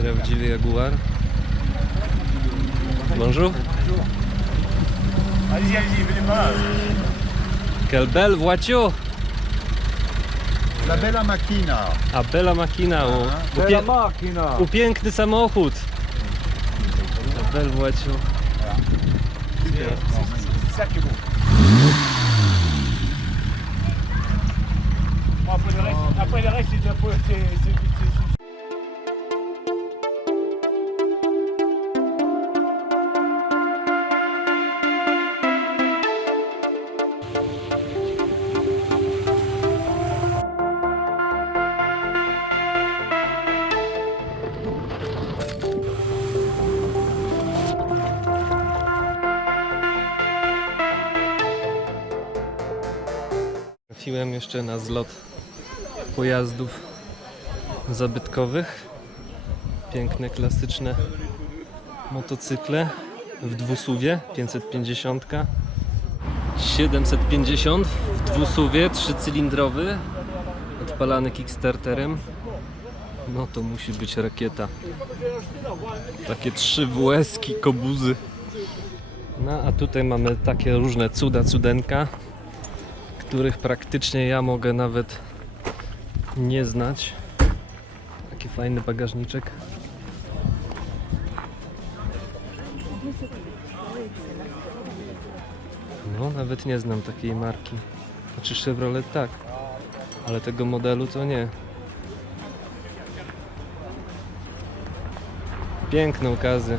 Prawdziwy Jaguar. Bonjour. Allez-y, allez-y, venez pas. Quelle belle voiture! La bella macchina. A bella machina. U, upie, macchina. upiękny samochód. La belle voiture. C'est ça qui est beau. Bon, après le reste, après le reste, c'est- Trafiłem jeszcze na zlot pojazdów zabytkowych. Piękne, klasyczne motocykle w dwusuwie 550. 750 w dwusuwie, trzycylindrowy, odpalany kickstarterem. No to musi być rakieta. Takie trzy WS-ki, kobuzy. No a tutaj mamy takie różne cuda, cudenka których praktycznie ja mogę nawet nie znać. Taki fajny bagażniczek. No, nawet nie znam takiej marki. Znaczy Chevrolet tak, ale tego modelu to nie. Piękne okazy.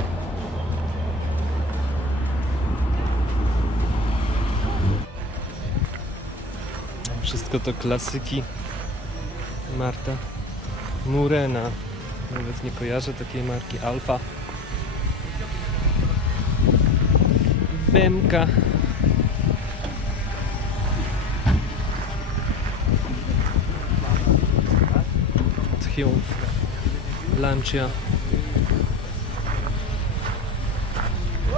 Wszystko to klasyki. Marta Murena. Nawet nie kojarzę takiej marki. Alfa. Bemka. Triumph. Lancia.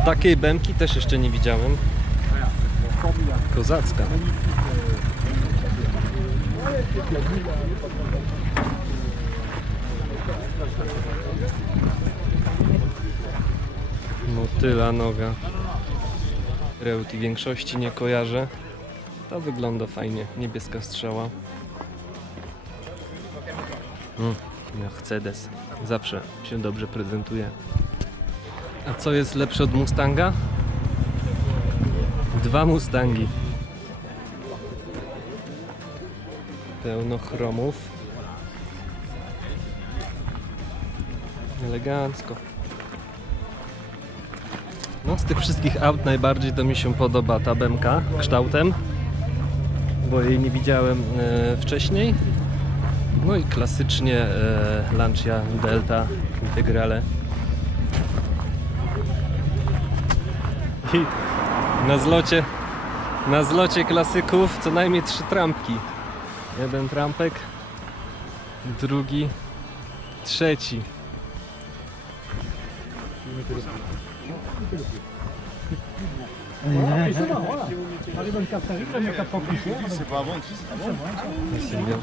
Takiej Bemki też jeszcze nie widziałem. Kozacka. Motyla noga. Reuti większości nie kojarzę. To wygląda fajnie. Niebieska strzała. Mm, Mercedes. Zawsze się dobrze prezentuje. A co jest lepsze od Mustanga? Dwa Mustangi. Pełno chromów. Elegancko. No z tych wszystkich aut najbardziej to mi się podoba ta BMK kształtem, bo jej nie widziałem e, wcześniej. No i klasycznie e, Lancia Delta Integrale. I na zlocie, na zlocie klasyków co najmniej trzy trampki. Jeden trampek, drugi, trzeci. C'est pas avant, tu sais. C'est bien.